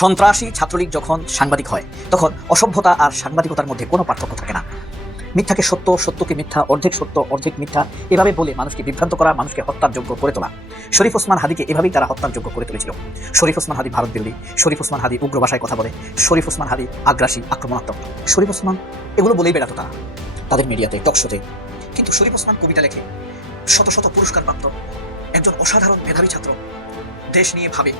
সন্ত্রাসী ছাত্রলীগ যখন সাংবাদিক হয় তখন অসভ্যতা আর সাংবাদিকতার মধ্যে কোনো পার্থক্য থাকে না। মিথ্যাকে সত্য, সত্যকে মিথ্যা, অর্ধেক সত্য অর্ধেক মিথ্যা এভাবে বলে মানুষকে বিভ্রান্ত করা, মানুষকে হত্যার যোগ্য করে তোলা। শরীফ ওসমান হাদিকে এভাবেই তারা হত্যার যোগ্য করে তুলেছিল। শরীফ ওসমান হাদি ভারত বিরোধী, শরীফ ওসমান হাদি উগ্র ভাষায় কথা বলে, শরীফ ওসমান হাদি আগ্রাসী, আক্রমণাত্মক। শরীফ ওসমান এগুলো বলেই বেড়াতো তারা তাদের মিডিয়াতে, টকশোতে। কিন্তু শরীফ ওসমান কবিতা লেখে, শত শত পুরস্কার প্রাপ্ত একজন অসাধারণ মেধাবী ছাত্র, দেশ নিয়ে ভাবে,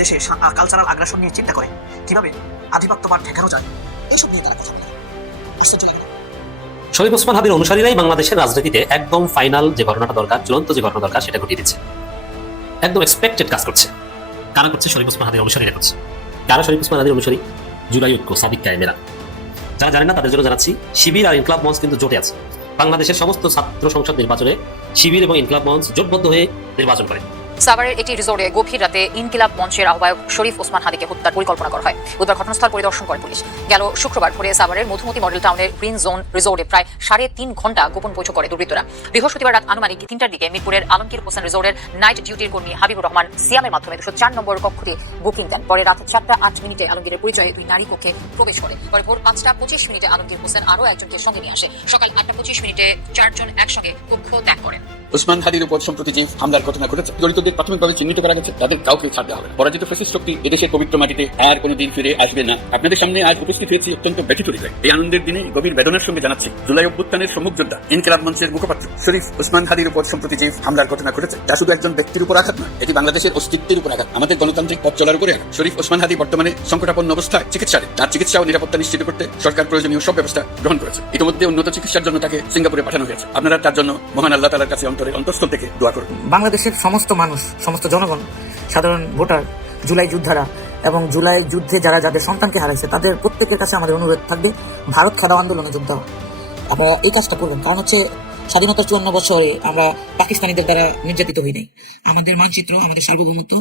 দেশে কালচারাল আগ্রাসন নিয়ে চিন্তা করে, কিভাবে আধিপত্যবাদ ঠেকানো যায়, এইসব নিয়ে তারা কথা বলে। আশ্চর্য লাগে না? শরীফ ওসমান হাদির অনুসারীরাই বাংলাদেশের রাজনীতিতে একদম ফাইনাল যে ঘটনাটা দরকার, চূড়ান্ত যে ঘটনা দরকার, সেটা ঘটিয়ে দিচ্ছে। একদম এক্সপেক্টেড কাজ করছে। কারা করছে? শরীফ ওসমান হাদির অনুসারীরা করছে। কারা শরীফ ওসমান হাদির অনুসারী? জুলাই ঐক্য, সাদিক কায়েমেরা। যারা জানেন না তাদের জন্য জানাচ্ছি, শিবির আর ইনকলাব মঞ্চ কিন্তু জোটে আছে। বাংলাদেশের সমস্ত ছাত্র সংসদ নির্বাচনে শিবির এবং ইনকলাব মঞ্চ জোটবদ্ধ হয়ে নির্বাচন করে। সাভারের একটি রিসোর্টে গভীর রাতে ইনকিলাব মঞ্চের আহ্বায়ক শরীফ ওসমান হাদিকে হত্যার পরিকল্পনা করা হয়। বুধবার ঘটনাস্থল পরিদর্শন করে পুলিশ। গেল শুক্রবার ভোরে সাভারের মধুমতি মডেল টাউনের গ্রিন জোন রিসোর্টে প্রায় 3.5 ঘন্টা গোপন বৈঠক করে দুর্বৃত্তরা। বৃহস্পতিবার রাত আনুমানিক 3টার দিকে মিরপুরের আলমগীর হোসেন রিসোর্টের নাইট ডিউটির কর্মী হাবিবুর রহমান সিয়ামের মাধ্যমে 204 নম্বর কক্ষটি বুকিং দেন। পরে রাত 4:08 আলমগীরের পরিচয়ে 2 নারী কক্ষে প্রবেশ করে। পরে ভোর 5:25 আলমগীর হোসেন আরও একজনকে সঙ্গে নিয়ে আসে। সকাল 8:25 4 জন একসঙ্গে কক্ষ ত্যাগ করেন। ওসমান হাদির উপর সম্প্রতি যে হামলার ঘটনা ঘটেছে, জড়িতদের প্রাথমিকভাবে চিহ্নিত করা গেছে, তাদের কাউকে ছাড় দেওয়া হবে। পরাজিত ফ্যাসিস্ট শক্তি এদেশের পবিত্র মাটিতে আর কোনোদিন ফিরে আসবে না। আপনাদের সামনে আজ উপস্থিত হয়েছি অত্যন্ত ব্যথিত হৃদয়ে। এই আনন্দের দিনে গভীর বেদনার সঙ্গে জানাচ্ছি, জুলাই অভ্যুত্থানের সম্মুখ যোদ্ধা, ইনকিলাব মঞ্চের মুখপাত্র শরীফ ওসমান হাদির উপর সম্প্রতি যে হামলার ঘটনা ঘটেছে, তা শুধু একজন ব্যক্তির উপর আঘাত নয়, এটি বাংলাদেশের অস্তিত্বের উপর আঘাত, আমাদের গণতান্ত্রিক পথ চলার উপরে আঘাত। শরীফ ওসমান হাদি বর্তমানে সংকটাপন্ন অবস্থায় চিকিৎসাধীন। তার চিকিৎসা ও নিরাপত্তা নিশ্চিত করতে সরকার প্রয়োজনীয় সব ব্যবস্থা গ্রহণ করেছে। ইতিমধ্যে উন্নত চিকিৎসার জন্য তাকে সিঙ্গাপুরে পাঠানো হয়েছে। আপনারা তার জন্য মহান আল্লাহ তাআলার কাছে অন্তরের অন্তঃস্থল থেকে দোয়া করুন। বাংলাদেশের সমস্ত মানুষ, সমস্ত জনগণ, সাধারণ ভোটার, জুলাই যোদ্ধারা এবং জুলাই যুদ্ধে যারা যাদের সন্তানকে হারাইছে, তাদের প্রত্যেকের কাছে আমাদের অনুরোধ থাকবে, ভারত খেদাও আন্দোলনে যোগ দেওয়া। আপনারা এই কাজটা করবেন, কারণ হচ্ছে স্বাধীনতার 54 বছরে আমরা পাকিস্তানিদের দ্বারা নির্যাতিত হই নাই। আমাদের মানচিত্র, আমাদের সার্বভৌমত্ব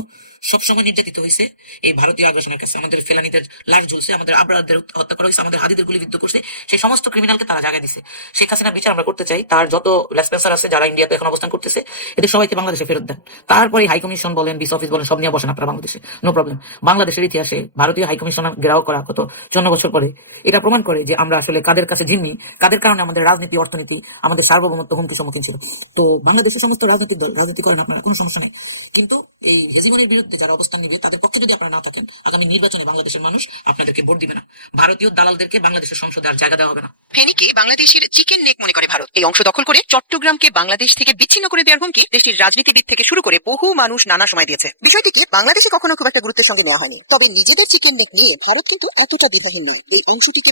সবসময় নির্যাতিত হয়েছে এই ভারতীয় আগ্রাসনের কাছে। আমাদের ফেলানিদের লাশ ঝুলছে, আমাদের আবরারদের হত্যা করা হয়েছে, আমাদের হাদিদের গুলিবিদ্ধ করছে। সেই সমস্ত ক্রিমিনালকে তারা জায়গা দিছে। শেখ হাসিনার বিচার আমরা করতে চাই। তার যত লেসপেন্সার আছে যারা ইন্ডিয়াতে এখন অবস্থান করতেছে, এদের সবাইকে বাংলাদেশে ফেরত দেন। তারপরে হাই কমিশন বলেন, বিস অফিস বলেন, সব নিয়ে বসেন আপনারা বাংলাদেশে, নো প্রবলেম। বাংলাদেশের ইতিহাসে ভারতীয় হাই কমিশন ঘেরাও করা কত 54 বছর পরে, এটা প্রমাণ করে যে আমরা আসলে কাদের কাছে জিম্মি, কাদের কারণে আমাদের রাজনীতি, অর্থনীতি, আমাদের সার্বভৌমত্ব হুমকির সম্মুখীন ছিল। তো বাংলাদেশের সমস্ত রাজনৈতিক দল রাজনীতি করেন, আপনারা কোনো সমস্যা নেই, কিন্তু এই হেজিমনির বিরুদ্ধে যারা অবস্থান নিবে তাদের পক্ষে যদি আপনারা না থাকেন, আগামী নির্বাচনে বাংলাদেশের মানুষ আপনাদেরকে ভোট দিবে না। ভারতীয় দালালদেরকে বাংলাদেশের সংসদে আর জায়গা দেওয়া হবে না। ফেনীকে বাংলাদেশের চিকেন নেক মনে করে ভারত। এই অংশ দখল করে চট্টগ্রামকে বাংলাদেশ থেকে বিচ্ছিন্ন করে দেওয়ার হুমকি দেশটির রাজনীতিবিদ থেকে শুরু করে বহু মানুষ নানা সময় দিয়েছে। বিষয়টিকে বাংলাদেশে কখনো খুব একটা গুরুত্বের সঙ্গে নেওয়া হয়নি। তবে নিজেদের চিকেন নেক নিয়ে ভারত কিন্তু এতটা দ্বিধাহীন নেই। এই অংশটিকে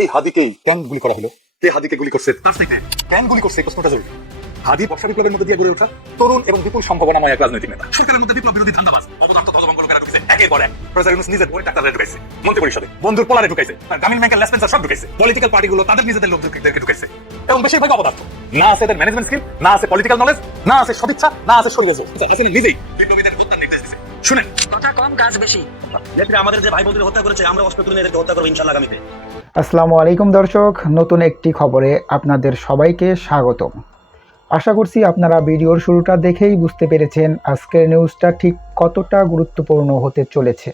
এই হাদিকেই কেন গুলি করা হলো? কে হাদিকে গুলি করছে? তার থেকে কেন গুলি করছে? প্রশ্নটা জরুরি। হাদি বর্ষা বিপ্লবের মধ্যে দিয়ে গড়ে ওঠা তরুণ এবং বিপুল সম্ভাবনাময় এক রাজনৈতিক নেতা। সরকারের মধ্যে বিপ্লব বিরোধী ধান্দাবাজ অপদার্থ ধ্বজভঙ্গ লোকেরা ঢুকেছে একের পর এক। প্রফেসর ইউনূস নিজের বই ডাক্তাররা ঢুকাইছে, মন্ত্রী পরিষদে বন্ধুর পোলারে ঢুকাইছে, গ্রামীণ ব্যাংকের লেসপেন্সার সব ঢুকাইছে, পলিটিক্যাল পার্টিগুলো তাদের নিজেদের লোকদেরকে ঢুকাইছে, এবং বেশিরভাগ অপদার্থ। না আছে এদের ম্যানেজমেন্ট স্কিল, না আছে পলিটিক্যাল নলেজ, না আছে সদিচ্ছা, না আছে শরীর। আসলে নিজেই বিপ্লবীদের হত্যার নির্দেশ দিয়েছে। শুনেন, কথা কম কাজ বেশি। আমাদের যে ভাই বোনদের হত্যা করেছে, আমরা অস্ত্র নিয়ে হত্যা করবো ইনশাআল্লাহ আগামীতে। আসসালামু আলাইকুম দর্শক, নতুন একটি খবরে আপনাদের সবাইকে স্বাগতম। আশা করছি আপনারা ভিডিওর শুরুটা দেখেই বুঝতে পেরেছেন আজকের নিউজটা ঠিক কতটা গুরুত্বপূর্ণ হতে চলেছে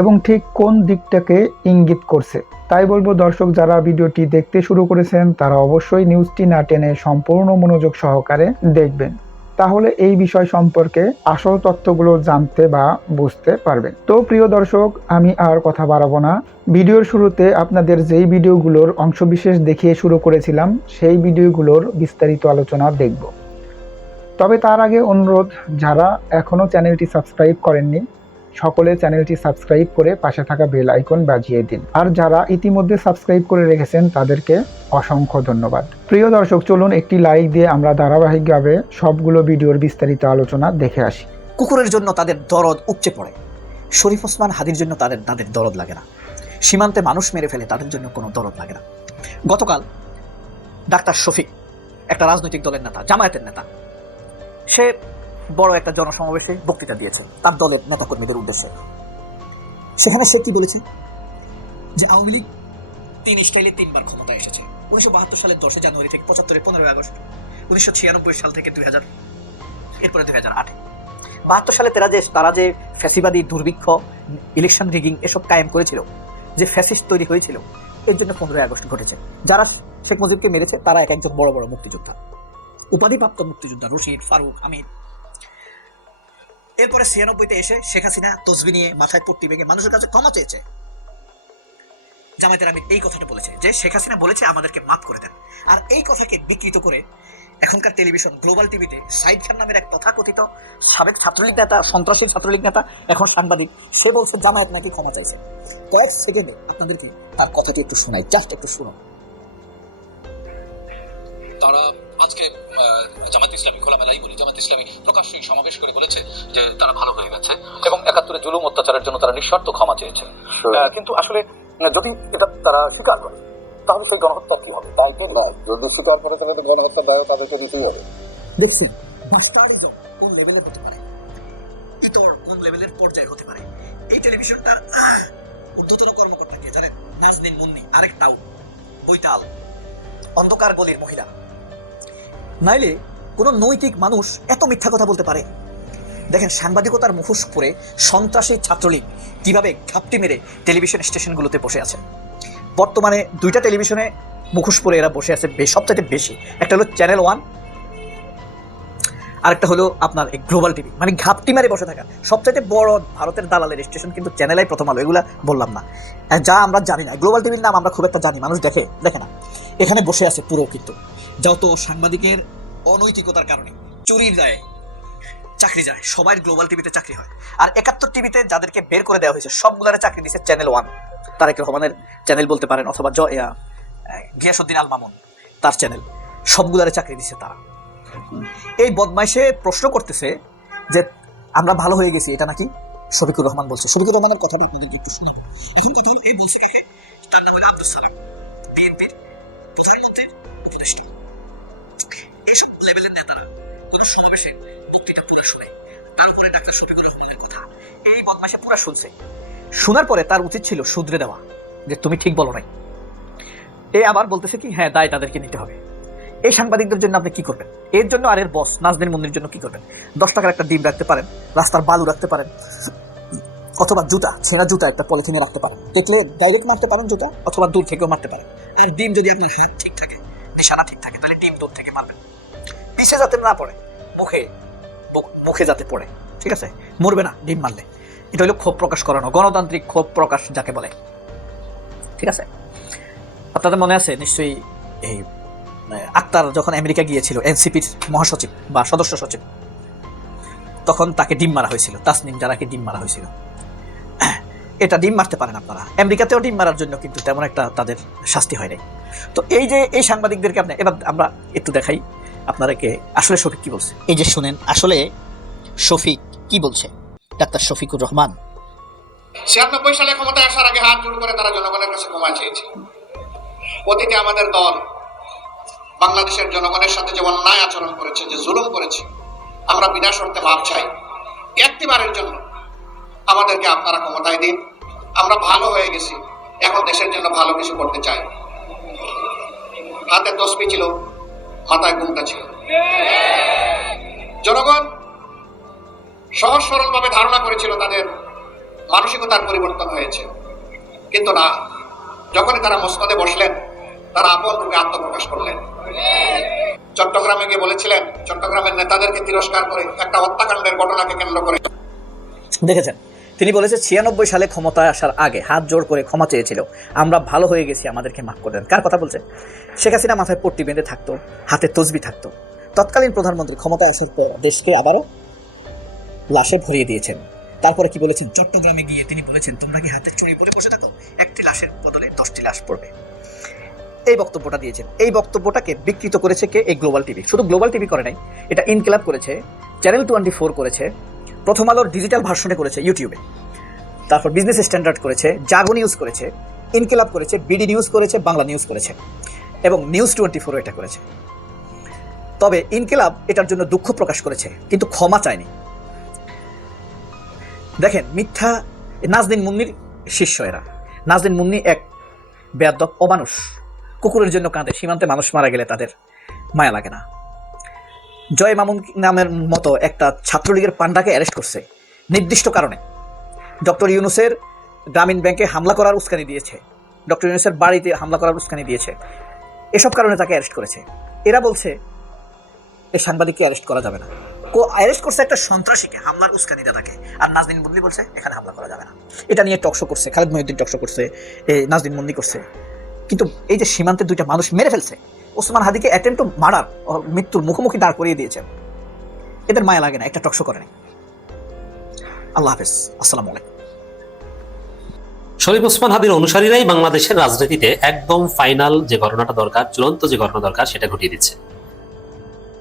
এবং ঠিক কোন দিকটাকে ইঙ্গিত করছে। তাই বলবো দর্শক, যারা ভিডিওটি দেখতে শুরু করেছেন তারা অবশ্যই নিউজটি না টেনে সম্পূর্ণ মনোযোগ সহকারে দেখবেন, তাহলে এই বিষয় সম্পর্কে আসল তথ্যগুলো জানতে বা বুঝতে পারবেন। তো প্রিয় দর্শক, আমি আর কথা বাড়াবো না। ভিডিওর শুরুতে আপনাদের যেই ভিডিওগুলোর অংশবিশেষ দেখিয়ে শুরু করেছিলাম, সেই ভিডিওগুলোর বিস্তারিত আলোচনা দেখব। তবে তার আগে অনুরোধ, যারা এখনও চ্যানেলটি সাবস্ক্রাইব করেননি সকলে চ্যানেলটি সাবস্ক্রাইব করে পাশে থাকা বেল আইকন বাজিয়ে দিন, আর যারা ইতিমধ্যে সাবস্ক্রাইব করে রেখেছেন তাদেরকে অসংখ্য ধন্যবাদ। প্রিয় দর্শক, চলুন একটি লাইক দিয়ে আমরা ধারাবাহিকভাবে সবগুলো ভিডিওর বিস্তারিত আলোচনা দেখে আসি। কুকুরের জন্য তাদের দরদ উপচে পড়ে, শরীফ ওসমান হাদির জন্য তাদের দরদ লাগে না। সীমান্তে মানুষ মেরে ফেলে, তাদের জন্য কোনো দরদ লাগে না। গতকাল ডাক্তার শফিক, একটা রাজনৈতিক দলের নেতা, জামায়াতের নেতা, সে বড় একটা জনসমাবেশে বক্তৃতা দিয়েছে তার দলের নেতাকর্মীদের উদ্দেশ্যে। সেখানে সে কি বলেছে? যে আওয়ামী লীগ তিন স্টাইলে তিনবার ক্ষমতায় এসেছে। 1972 সালের 10 জানুয়ারি থেকে 75 15 আগস্ট, 1996 সাল থেকে 2000, এরপরে 2008। 72 সালে তারা যে ফ্যাসিবাদী দুর্ভিক্ষ, ইলেকশন রিগিং এসব কায়েম করেছিল, যে ফ্যাসিস্ট তৈরি হয়েছিল, এর জন্য 15 আগস্ট ঘটেছে। যারা শেখ মুজিবকে মেরেছে তারা এক একজন বড় বড় মুক্তিযোদ্ধা, উপাধিপ্রাপ্ত মুক্তিযোদ্ধা, রশিদ, ফারুক, হামিদ। এরপরে 96-তে এসে শেখ হাসিনা তসবি নিয়ে মাথায় পট্টি বেঁধে মানুষের কাছে ক্ষমা চেয়েছে। জামায়াতের আমির এই কথাটা বলেছে যে শেখ হাসিনা বলেছে আমাদেরকে মাফ করে দেন। আর এই কথাকে বিকৃত করে এখনকার টেলিভিশন গ্লোবাল টিভিতে সাইদ খান নামের এক তথাকথিত সাবেক ছাত্রলীগ নেতা, সন্ত্রাসী ছাত্রলীগ নেতা, এখন সাংবাদিক, সে বলছে জামায়াত নাকি ক্ষমা চাইছে। কয়েক সেকেন্ডে আপনাদেরকে তার কথাটি একটু শোনাই, জাস্ট একটু শুনুন। তারা আজকে জামাত ইসলামী, খোলামেলাই বলি, জামাত ইসলামী প্রকাশ্যেই সমাবেশ করে বলেছে যে তারা ভালো হয়ে গেছে এবং 71-এ জুলুম অত্যাচারের জন্য তারা নিঃশর্ত ক্ষমা চেয়েছে। কিন্তু আসলে যদি এটা তারা স্বীকার করে তাহলে সেই গণহত্যা কি হবে? তাই কি না, যদি স্বীকার করে তাহলে তো গণহত্যা দায় তাদেরকে দিতেই হবে। দেখছেন মাস্টারিজম কোন লেভেলের হতে পারে, ইতর কোন লেভেলের পর্যায়ে হতে পারে। এই টেলিভিশনটার ঊর্ধ্বতন কর্মকর্তা কে জানেন? নাজনীন মুন্নি, আরেক টাউন, বৈতাল, অন্ধকার গলির মহিলা। নাইলে কোন নৈতিক মানুষ এত মিথ্যা কথা বলতে পারে? দেখেন সাংবাদিকতার মুখোশ পরে সন্ত্রাসী ছাত্রলীগ কিভাবে ঘাপটি মেরে টেলিভিশন স্টেশনগুলোতে বসে আছে। বর্তমানে 2টা টেলিভিশনে মুখোশ পরে এরা বসে আছে সবচাইতে বেশি। একটা হলো চ্যানেল 1, আরেকটা হলো আপনার গ্লোবাল টিভি। মানে ঘাপটি মেরে বসে থাকা সবচাইতে বড় ভারতের দালালের স্টেশন কিন্তু চ্যানেল আই, প্রথম আলো, এগুলা বললাম না, যা আমরা জানি না। গ্লোবাল টিভির নাম আমরা খুব একটা জানি, মানুষ দেখে না। এখানে বসে আছে পুরো, কিন্তু যত সাংবাদিকের অনৈতিকতার কারণে চুরির দায়ে চাকরি যায়, সবাই গ্লোবাল টিভিতে চাকরি হয়। আর 71 টিভিতে যাদেরকে বের করে দেওয়া হয়েছে সবগুলারে চাকরি দিয়েছে চ্যানেল 1, তারেক রহমানের চ্যানেল বলতে পারেন, অথবা গিয়াসউদ্দিন আল মামুন তার চ্যানেল, সবগুলারে চাকরি দিয়েছে তারা। এই বদমাইশে প্রশ্ন করতেছে যে আমরা ভালো হয়ে গেছি, এটা নাকি শফিকুর রহমান বলছে। শফিকুর রহমানের কথাটা আপনাদের একটু শুনি। এখন কথা এই বলছে কে? তার নাম হলো আব্দুল সালাম, বিএনপির প্রধানমন্ত্রীর উপদেষ্টা। এইসব লেভেলের নেতারা কোন সমাবেশে বক্তৃতা পুরো শুনে, তার উপরে ডাক্তার শফিকুর রহমানের কথা এই বদমাইশে পুরো শুনছে। শোনার পরে তার উচিত ছিল শুধরে দেওয়া, যে তুমি ঠিক বলো নাই। এ আবার বলতেছে কি হ্যাঁ দায় তাদেরকে নিতে হবে। এই সাংবাদিকদের জন্য আপনি কি করবেন? এর জন্য আর এর বস নাজনীন মুন্নির জন্য কি করবেন? 10 টাকার একটা ডিম রাখতে পারেন, রাস্তার বালু রাখতে পারেন, অথবা জুতা, ছেঁড়া জুতা একটা পলিথিনে রাখতে পারেন। দেখলে ডাইরেক্ট মারতে পারেন জুতা, অথবা দূর থেকেও মারতে পারেন। আর ডিম যদি আপনার হাত ঠিক থাকে, নিশানা ঠিক থাকে, তাহলে ডিম দূর থেকে মারবেন, পিছে যাতে না পড়ে, মুখে যাতে পড়ে, ঠিক আছে? মরবে না ডিম মারলে। এটা হলো ক্ষোভ প্রকাশ করানো, গণতান্ত্রিক ক্ষোভ প্রকাশ যাকে বলে, ঠিক আছে? আপনাদের মনে আছে নিশ্চয়ই এই আক্তার যখন আমেরিকা গিয়েছিল, এনসিপির মহাসচিব বা সদস্য সচিব, তখন তাকে ডিম মারা হয়েছিল, তাসনিম জারাকে ডিম মারা হয়েছিল। এটা ডিম মারতে পারেন আপনারা, আমেরিকাতেও ডিম মারার জন্য কিন্তু তেমন একটা তাদের শাস্তি হয় নাই। তো এই সাংবাদিকদেরকে আপনি এবার আমরা একটু দেখাই আপনাদেরকে আসলে শফিক কি বলছে। এই যে শুনেন আসলে শফিক কি বলছে, ডাক্তার শফিকুর রহমান। 96 সালে ক্ষমতায় আসার আগে হাত জোড় করে তারা জনগণের কাছে ক্ষমা চেয়েছে। অতীতে আমাদের দল বাংলাদেশের জনগণের সাথে যে অন্যায় আচরণ করেছে, যে জুলুম করেছে, আমরা বিনা শর্তে মাপ চাই। একটিবারের জন্য আমাদেরকে আপনারা ক্ষমতায় দিন, আমরা ভালো হয়ে গেছি, এখন দেশের জন্য ভালো কিছু করতে চাই। হাতে তসবি ছিল, মাথায় ঘুমটা ছিল। জনগণ সহজ সরল ভাবে ধারণা করেছিল তাদের মানসিকতার পরিবর্তন হয়েছে, কিন্তু না, যখনই তারা মসনদে বসলেন তারা আপন রূপে আত্মপ্রকাশ করলেন। চট্টগ্রামে গিয়ে বলেছিলেন, চট্টগ্রামের নেতাদেরকে তিরস্কার করে একটা হত্যাকাণ্ডের ঘটনাকে কেন্দ্র করে দেখেছেন, তিনি বলেছে 96 সালে ক্ষমতায় আসার আগে হাত জোড় করে ক্ষমা চেয়েছিল, আমরা ভালো হয়ে গেছি, আমাদেরকে মাফ করে দেন। কার কথা বলছে? শেখ হাসিনা মাথায় পট্টি বেঁধে থাকতো, হাতে তসবি থাকতো। তৎকালীন প্রধানমন্ত্রী ক্ষমতায় আসার পর দেশকে আবারও লাশে ভরিয়ে দিয়েছেন। তারপরে কি বলেছেন? চট্টগ্রামে গিয়ে তিনি বলেছেন তোমরা কি হাতে চুরি পরে বসে থাকো, একটি লাশের বদলে 10টি লাশ পড়বে। এই বক্তব্যটা দিয়েছেন। এই বক্তব্যটাকে বিকৃত করেছে কে? এই গ্লোবাল টিভি। শুধু গ্লোবাল টিভি করে নাই, এটা ইনকিলাব করেছে, চ্যানেল 24 করেছে, প্রথম আলোর ডিজিটাল ভার্সনে করেছে ইউটিউবে, তারপর বিজনেস স্ট্যান্ডার্ড করেছে, জাগো নিউজ করেছে, ইনকিলাব করেছে, বিডি নিউজ করেছে, বাংলা নিউজ করেছে, এবং নিউজ 24 এটা করেছে। তবে ইনকিলাব এটার জন্য দুঃখ প্রকাশ করেছে, কিন্তু ক্ষমা চায়নি। দেখেন মিথ্যা, নাজনীন মুন্নির শিষ্য এরা। নাজনীন মুন্নি এক বেয়াদব, অমানুষ। কুকুরের জন্য কাঁদে, সীমান্তে মানুষ মারা গেলে তাদের মায়া লাগে না। জয় মামুন নামের মতো একটা ছাত্রলীগের পান্ডাকে অ্যারেস্ট করছে নির্দিষ্ট কারণে। ডক্টর ইউনূসের গ্রামীণ ব্যাংকে হামলা করার উস্কানি দিয়েছে, ডক্টর ইউনূসের বাড়িতে হামলা করার উস্কানি দিয়েছে, এসব কারণে তাকে অ্যারেস্ট করেছে। এরা বলছে এই সাংবাদিককে অ্যারেস্ট করা যাবে না। অ্যারেস্ট করছে একটা সন্ত্রাসীকে, হামলার উস্কানিদাতাকে। আর নাজনীন মুন্নি বলছে এখানে হামলা করা যাবে না। এটা নিয়ে টকশো করছে, খালেদ মহিউদ্দিন টকশো করছে, নাজনীন মুন্নি করছে। কিন্তু এই যে সীমান্তে দুইটা মানুষ মেরে ফেলছে, ওসমান হাদিকে অ্যাটেম্প টু মার্ডার, মৃত্যুর মুখোমুখি দাঁড় করিয়ে দিয়েছে, এদের মায়া লাগে না, একটা টকশো করেনি। আল্লাহ হাফেজ, আসসালামু আলাইকুম। শরীফ ওসমান হাদির অনুসারীরাই বাংলাদেশের রাজনীতিতে একদম ফাইনাল যে ঘটনাটা দরকার, চূড়ান্ত যে ঘটনা দরকার, সেটা ঘটিয়ে দিচ্ছে।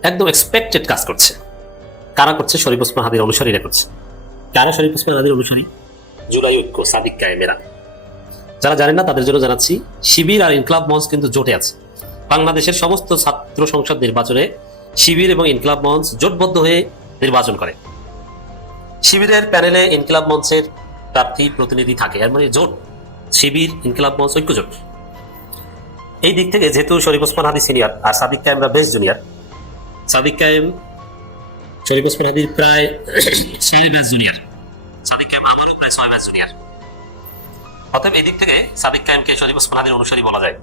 একদম এক্সপেক্টেড কাজ করছে। কারা করছে? শরীফ ওসমান হাদির অনুসারীরা করছে। কারা শরীফ ওসমান হাদির অনুসারী? জুলাই ঐক্য, সাদিক কায়েমেরা। যারা জানেন না তাদের জন্য জানাচ্ছি, শিবির আর ইনকলাব মঞ্চ কিন্তু জোটে আছে। বাংলাদেশের সমস্ত ছাত্র সংসদ নির্বাচনে শিবির এবং ইনকলাব মঞ্চ জোটবদ্ধ হয়ে নির্বাচন করে। শিবিরের প্যানেলে ইনকলাব মঞ্চের প্রার্থী প্রতিনিধি থাকে, এর মানে জোট, শিবির ইনকলাব মঞ্চ ঐক্য জোট। এই দিক থেকে যেহেতু শরীফ ওসমান হাদি সিনিয়র আর সাদিক কায়েমরা বেস্ট জুনিয়র, সাদিক কায়েম শরীফ ওসমান হাদির প্রায় 6 ব্যাচ জুনিয়র, সাদিক কায়েম আমারও প্রায় 6 ব্যাচ জুনিয়র। অতএব এই দিক থেকে সাদিক কায়েমকে শরীফ ওসমান হাদির অনুসারী বলা যায়।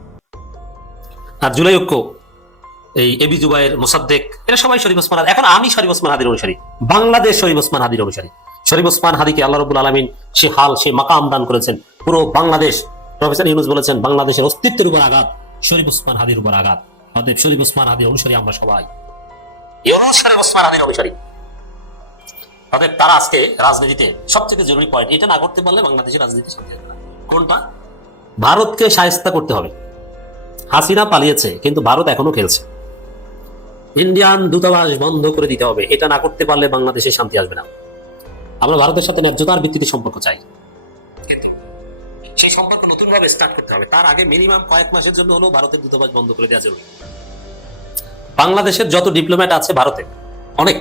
আর জুলাই ঐক্য, এই এবি জুবাইর, মোসাদ্দেক, এরা সবাই শরীফ ওসমান হাদি। এখন আমি শরীফ ওসমান হাদির অনুসারী, বাংলাদেশ শরীফ ওসমান হাদির অনুসারী। শরীফ ওসমান হাদিকে আল্লাহ রাব্বুল আলামিন সে হাল, সে মাকাম দান করেছেন। পুরো বাংলাদেশ, প্রফেসর ইউনূস বলেছেন, বাংলাদেশের অস্তিত্বের উপর আঘাত, শরীফ ওসমান হাদির উপর আঘাত। অতএব শরীফ ওসমান হাদির অনুসারী আমরা সবাই, ইউনূস শরীফ ওসমান হাদির অনুসারী। অতএব তারা আজকে রাজনীতিতে সবচেয়ে জরুরি পয়েন্ট, এটা না করতে পারলে বাংলাদেশের রাজনীতি শান্তি হবে না। কোনটা? ভারতকে শায়েস্তা করতে হবে। হাসিনা পালিয়েছে, কিন্তু ভারত এখনো খেলছে। ইন্ডিয়ান দূতাবাস বন্ধ করে দিতে হবে। এটা না করতে পারলে বাংলাদেশে শান্তি আসবে না। আমরা ভারতের সাথে ন্যায্যতার ভিত্তিতে সম্পর্ক চাই, কিন্তু সেই সম্পর্ক নতুন ভাবে স্টার্ট করতে হবে। তার আগে মিনিমাম কয়েক মাসের জন্য হলেও ভারতের দূতাবাস বন্ধ করে দেওয়া জরুরি। বাংলাদেশের যত ডিপ্লোম্যাট আছে ভারতে, অনেক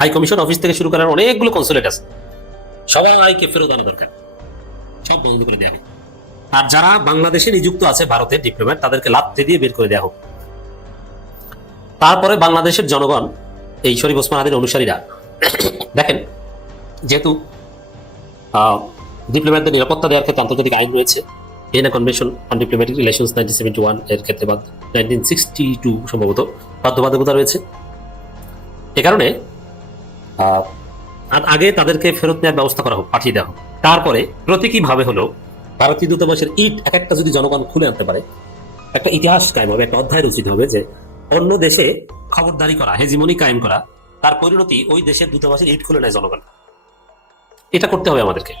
হাই কমিশন অফিস থেকে শুরু করার অনেকগুলো কনসুলেট আছে, সবাইকে ফেরত আনা দরকার, সব বন্ধ করে দেওয়া হবে। আর যারা বাংলাদেশে নিযুক্ত আছে ভারতের ডিপ্লোম্যাট, তাদেরকে লাথি দিয়ে বের করে দেওয়া হোক। তারপরে বাংলাদেশের জনগণ, এই শরীফ ওসমান হাদির অনুসারীরা দেখেন, যেহেতু ডিপ্লোম্যাটদের নিরাপত্তা দেওয়ার ক্ষেত্রে আন্তর্জাতিক আইন রয়েছে, Vienna convention on diplomatic relations 1971 এর ক্ষেত্রে 1962 সম্ভবত বাধ্যবাধকতা রয়েছে। এ কারণে আগে তাদেরকে ফেরত নেওয়ার ব্যবস্থা করা হোক, পাঠিয়ে দেওয়া হোক। তারপরে প্রতীকীভাবে হলো ভারতীয় দূতাবাসের ইট এক একটা যদি জনগণ খুলে আনতে পারে, একটা ইতিহাস কায়েম হবে, একটা অধ্যায় রচিত হবে যে অন্য দেশে খবরদারি করা, হেজিমনি কায়েম করা, তার পরিণতি ওই দেশের দূতাবাসের ইট খুলে নেয় জনগণ। এটা করতে হবে আমাদেরকে।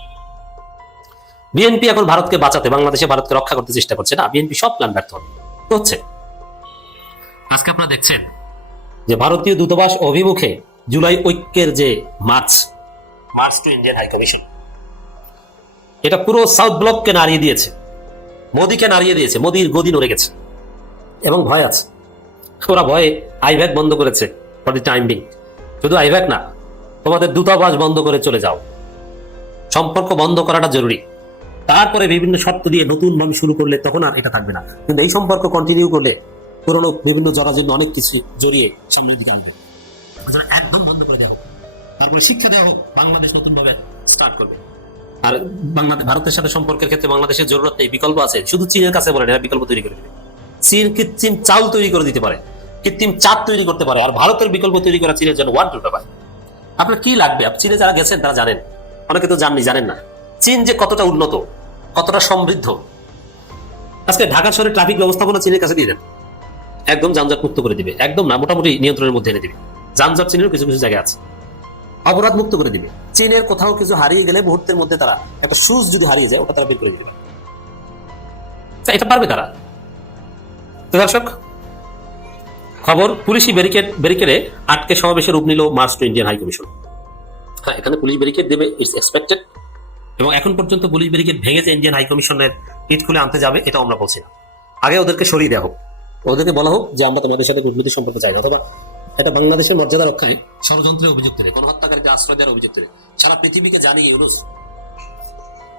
বিএনপি এখন ভারতকে বাঁচাতে, বাংলাদেশে ভারতকে রক্ষা করতে চেষ্টা করছে না, বিএনপি সব প্ল্যান ব্যর্থ হচ্ছে। আজকে আপনারা দেখছেন যে ভারতীয় দূতাবাস অভিমুখে জুলাই ঐক্যের যে march to Indian high commission, এটা পুরো সাউথ ব্লককে নাড়িয়ে দিয়েছে, মোদীকে নাড়িয়ে দিয়েছে, মোদীর গদি নড়ে গেছে এবং ভয় আছে। ওরা ভয়ে আইভ্যাক বন্ধ করেছে ফর দি টাইম বিং। শুধু আইভ্যাক না, তোমাদের দূতাবাস বন্ধ করে চলে যাও, সম্পর্ক বন্ধ করাটা জরুরি। তারপরে বিভিন্ন শর্ত দিয়ে নতুন ভাবে শুরু করলে তখন আর এটা থাকবে না, কিন্তু এই সম্পর্ক কন্টিনিউ করলে পুরোনো বিভিন্ন জরাজীর্ণ অনেক কিছু জড়িয়ে সামনের দিকে আসবে। একদম বন্ধ করে দেওয়া হোক, তারপরে শিক্ষা দেওয়া হোক, বাংলাদেশ নতুন ভাবে স্টার্ট করবে। আর ভারতের সাথে সম্পর্কের ক্ষেত্রে বাংলাদেশের জরুরত নেই, বিকল্প আছে। শুধু চীনের কাছে বলেন, এরা বিকল্প তৈরি করে দেবে। চীন কৃত্রিম চাল তৈরি করে দিতে পারে, কৃত্রিম চাঁদ তৈরি করতে পারে, আর ভারতের বিকল্প তৈরি করা চীনের জন্য 1-2 ব্যাপার। আপনার কি লাগবে? চীনে যারা গেছেন তারা জানেন, অনেকে তো জানেন না চীন যে কতটা উন্নত, কতটা সমৃদ্ধ। আজকে ঢাকা শহরের ট্রাফিক ব্যবস্থাপনা চীনের কাছে দিয়ে দেন, একদম যানজট মুক্ত করে দিবে, একদম না মোটামুটি নিয়ন্ত্রণের মধ্যে এনে দিবে। যানজট চীনের কিছু কিছু জায়গায় আছে, অপরাধ মুক্ত করে দিবে। চীনের কোথাও কিছু হারিয়ে গেলে মুহূর্তের মধ্যে তারা, একটা সুজ যদি হারিয়ে যায় ওটা তারা বের করে দিবে, এটা পারবে তারা। তো দর্শক, খবর, পুলিশি ব্যারিকেডে আটকে সমাবেশের রূপ নিল march to Indian high commission. হ্যাঁ, এখানে পুলিশ ব্যারিকেড দেবে, ইটস এক্সপেক্টেড। এবং এখন পর্যন্ত পুলিশ ব্যারিকেড ভেঙে যে ইন্ডিয়ান হাই কমিশনের ইট খুলে আনতে যাবে, এটা আমরা বলছি না। আগে ওদেরকে সরিয়ে দেওয়া হোক, ওদেরকে বলা হোক যে আমরা তোমাদের সাথে কূটনৈতিক সম্পর্ক চাই না, অথবা এটা বাংলাদেশের মর্যাদা রক্ষায় ষড়যন্ত্রের অভিযোগ তুলে, গণহত্যাকারীদের আশ্রয় দেওয়ার অভিযোগ তুলে সারা পৃথিবীকে জানিয়ে ইউনূস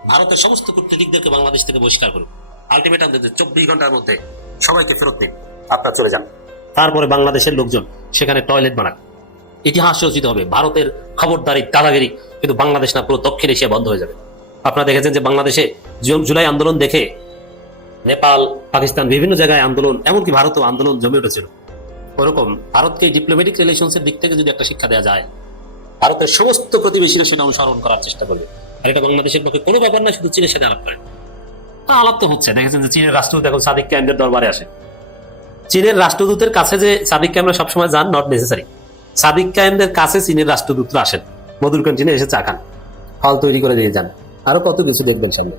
ভারতের সমস্ত কূটনীতিকদেরকে বাংলাদেশ থেকে বহিষ্কার করুক। আলটিমেটাম দিতে 24 ঘন্টার মধ্যে সবাইকে ফেরত দিন, আপনারা চলে যান। তারপরে বাংলাদেশের লোকজন সেখানে টয়লেট বানাক। ইতিহাস রচিত হবে ভারতের খবরদারি দাদাগিরি, কিন্তু বাংলাদেশ না পুরো দক্ষিণ এশিয়া বন্ধ হয়ে যাবে। আপনারা দেখেছেন যে বাংলাদেশে জুলাই আন্দোলন দেখে নেপাল, পাকিস্তান বিভিন্ন জায়গায় আন্দোলন, এমনকি ভারতও আন্দোলন জমে উঠেছিল। ওরকম ভারতকে ডিপ্লোম্যাটিক রিলেশনসের দিক থেকে যদি একটা শিক্ষা দেওয়া যায়, ভারতের সমস্ত প্রতিবেশীরা সেটা অনুসরণ করার চেষ্টা করবে। আর এটা বাংলাদেশের পক্ষে কোনো ব্যাপার না, শুধু চীনের সাথে আলাপ করেন। আলাপ তো হচ্ছে, দেখেছেন যে চীনের রাষ্ট্রদূত এখন সাদিক কায়েমের দরবারে আসে। চীনের রাষ্ট্রদূতের কাছে যে সাদিক কায়েমরা সবসময় যান, নট নেসেসারি। সাদিক কায়েমদের কাছে চীনের রাষ্ট্রদূতরা আসেন, মধুর ক্যান্টিনে এসে চা খান, ফল তৈরি করে দিয়ে যান, আরো কত কিছু দেখবেন সামনে।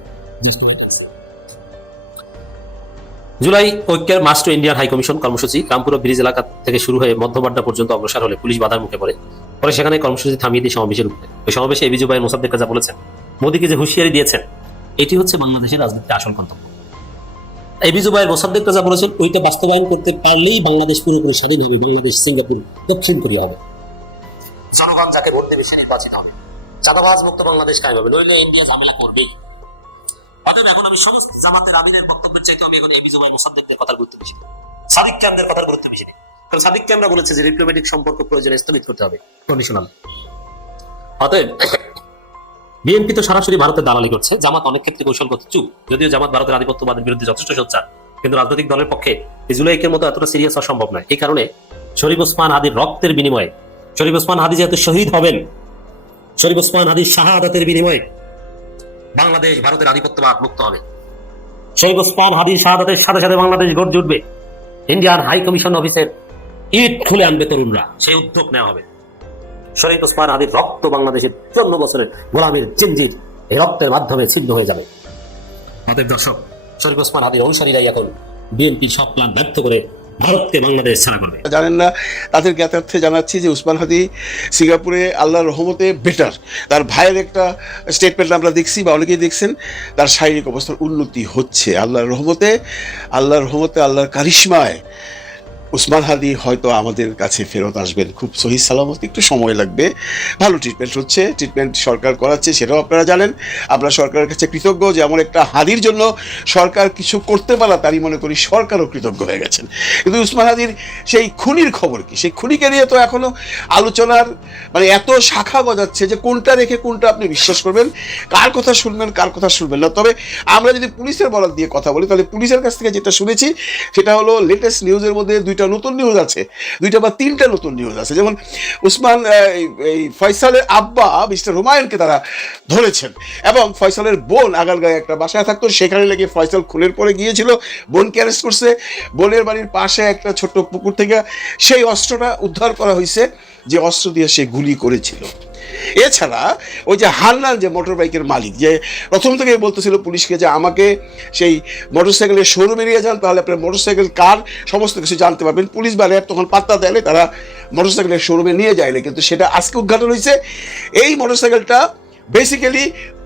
জুলাই ঐক্যের march to Indian high commission কর্মসূচি রামপুরা ব্রিজ এলাকা থেকে শুরু হয়ে মধ্যবাড্ডা পর্যন্ত অগ্রসর হলে পুলিশ বাধার মুখে পড়ে। পরে সেখানে কর্মসূচি থামিয়ে দিয়ে সমাবেশের উপরে। ওই সমাবেশে এবি জুবাইর মোসাদ্দেক যা বলেছেন, মোদীকে যে হুঁশিয়ারি দিয়েছেন, এটি হচ্ছে বাংলাদেশের রাজনীতির আসল গন্তব্য। এবি জুবাইর মোসাদ্দেক যা বলেছেন, ওইটা বাস্তবায়ন করতে পারলেই বাংলাদেশ পুরোপুরি স্বাধীন হবে, বাংলাদেশ সিঙ্গাপুর দক্ষিণ কোরিয়া হবে। জনগণ যাকে ভোট দেবে সে নির্বাচিত হবে, চাঁদাবাজ মুক্ত বাংলাদেশ কায়েম হবে, নইলে ইন্ডিয়া ঝামেলা করবেই। এখন আমি সমস্ত জামাতের আমিরের বক্তব্যের চাইতে আমি এখন এবি জুবাইর মোসাদ্দেকের কথার গুরুত্ব বেশি দিই, সাদিক কায়েমদের কথার গুরুত্ব বেশি দিই। কারণ সাদিক কায়েমরা বলেছে যে ডিপ্লোম্যাটিক সম্পর্ক প্রয়োজনে স্থগিত করতে হবে, কন্ডিশনাল। অতএব বিএনপি তো সরাসরি ভারতের দালালি করছে, জামাত অনেক ক্ষেত্রে কৌশলগত চুপ। যদিও জামাত ভারতের আধিপত্যবাদের বিরুদ্ধে যথেষ্ট সোচ্চার, কিন্তু রাজনৈতিক দলের পক্ষে জুলাইকের মতো এতটা সিরিয়াস হওয়া সম্ভব নয়। এই কারণে শরীফ ওসমান হাদির রক্তের বিনিময়ে, শরীফ ওসমান হাদি যেহেতু শহীদ হবেন, শরীফ ওসমান হাদির শাহাদাতের বিনিময়ে বাংলাদেশ ভারতের আধিপত্যবাদ মুক্ত হবে। শরীফ ওসমান হাদির শাহাদাতের সাথে সাথে বাংলাদেশ গড়ে উঠবে। ইন্ডিয়ান হাই কমিশন অফিসের ইট খুলে আনবে তরুণরা, সেই উদ্যোগ নেওয়া হবে। শরীফ ওসমান হাদির রক্ত বাংলাদেশের 54 বছরের গোলামীর জিঞ্জির এই রক্তের মাধ্যমে ছিন্ন হয়ে যাবে। আমাদের দর্শক, শরীফ ওসমান হাদির অনুসারীরাই এখন বিএনপির সব প্ল্যান ব্যর্থ করে ভারতকে বাংলাদেশ ছাড়া করবে। জানেন না, তাদের জ্ঞাতার্থে জানাচ্ছি যে উসমান হাদি সিঙ্গাপুরে আল্লাহর রহমতে বেটার। তার ভাইয়ের একটা স্টেটমেন্ট আমরা দেখছি বা অনেকেই দেখছেন, তার শারীরিক অবস্থার উন্নতি হচ্ছে আল্লাহর রহমতে, আল্লাহর কারিশমায়। উসমান হাদি হয়তো আমাদের কাছে ফেরত আসবেন খুব সহি সালামত, একটু সময় লাগবে। ভালো ট্রিটমেন্ট হচ্ছে, ট্রিটমেন্ট সরকার করাচ্ছে, সেটাও আপনারা জানেন। আমরা সরকারের কাছে কৃতজ্ঞ যে এমন একটা হাদির জন্য সরকার কিছু করতে পারা, তারই মনে করি সরকারও কৃতজ্ঞ হয়ে গেছেন। কিন্তু উসমান হাদির সেই খুনির খবর কি? সেই খুনিকে নিয়ে তো এখনো আলোচনার মানে এত শাখা গজাচ্ছে যে কোনটা রেখে কোনটা আপনি বিশ্বাস করবেন, কার কথা শুনবেন, কার কথা শুনবেন না। তবে আমরা যদি পুলিশের বরাত দিয়ে কথা বলি, তাহলে পুলিশের কাছ থেকে যেটা শুনেছি সেটা হলো লেটেস্ট নিউজের মধ্যে নতুন নিউজ আছে, 2টা বা 3টা নতুন নিউজ আছে। যেমন উসমান এই ফয়সালের আব্বা মিস্টার হুমায়ুনকে তারা ধরেছেন, এবং ফয়সালের বোন আগারগাঁয়ে একটা বাসায় থাকতো, সেখানে লেগে ফয়সাল খুনের পরে গিয়েছিল, বোনকে অ্যারেস্ট করছে। বোনের বাড়ির পাশে একটা ছোট্ট পুকুর থেকে সেই অস্ত্রটা উদ্ধার করা হয়েছে, যে অস্ত্র দিয়ে সে গুলি করেছিল। এছাড়া ওই যে হান্নান, যে মোটর বাইকের মালিক, যে প্রথম থেকে বলতেছিল পুলিশকে যে আমাকে সেই মোটরসাইকেলের শোরুমে নিয়ে যান, তাহলে আপনার মোটরসাইকেল কার সমস্ত কিছু জানতে পারবেন। পুলিশ বা র্যাব তখন পাত্তা দেয়নি, তারা মোটরসাইকেলের শোরুমে নিয়ে যায়নি, কিন্তু সেটা আজকে উদ্ঘাটন হয়েছে। এই মোটরসাইকেলটা বেসিক্যালি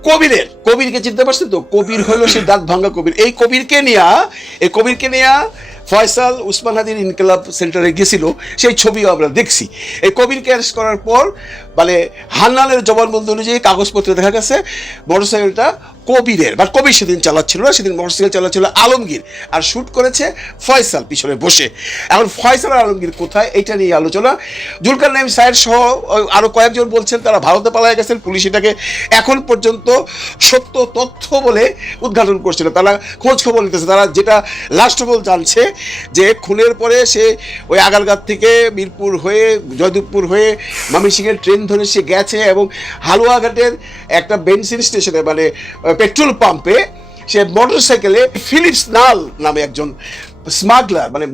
কবিরের। কবিরকে চিনতে পারছেন তো? কবির হলো সেই দাঁত ভাঙ্গা কবির। এই কবিরকে নিয়ে ফয়সাল উসমান হাদির ইনকিলাব সেন্টারে গেছিল, সেই ছবিও আমরা দেখছি। এই কবিরকে অ্যারেস্ট করার পর মানে হান্নানের জবানবন্দি অনুযায়ী কাগজপত্রে দেখা গেছে মোটরসাইকেলটা কবিরের, বা কবির সেদিন চালাচ্ছিল না, সেদিন মোটরসাইকেল চালাচ্ছিল আলমগীর, আর শুট করেছে ফয়সাল পিছনে বসে। এখন ফয়সাল আর আলমগীর কোথায়, এইটা নিয়ে আলোচনা। জুলকারনাইম সাহেব সহ আরও কয়েকজন বলছেন তারা ভারতে পালায় গেছেন, পুলিশ এটাকে এখন পর্যন্ত সত্য তথ্য বলে উদ্ঘাটন করছিল। তারা খোঁজ খবর নিতেছে, তারা যেটা লাস্ট অফ অল জানছে যে খুনের পরে সে ওই আগারগাঁ থেকে মিরপুর হয়ে জয়দেবপুর হয়ে ময়মনসিংহের ট্রেন ধরে সে গেছে, এবং হালুয়াঘাটের একটা বেনজিন স্টেশনে মানে পেট্রোল পাম্পে সে মোটরসাইকেলে ফিলিপস নাল নামে একজন স্মাগলার, মানে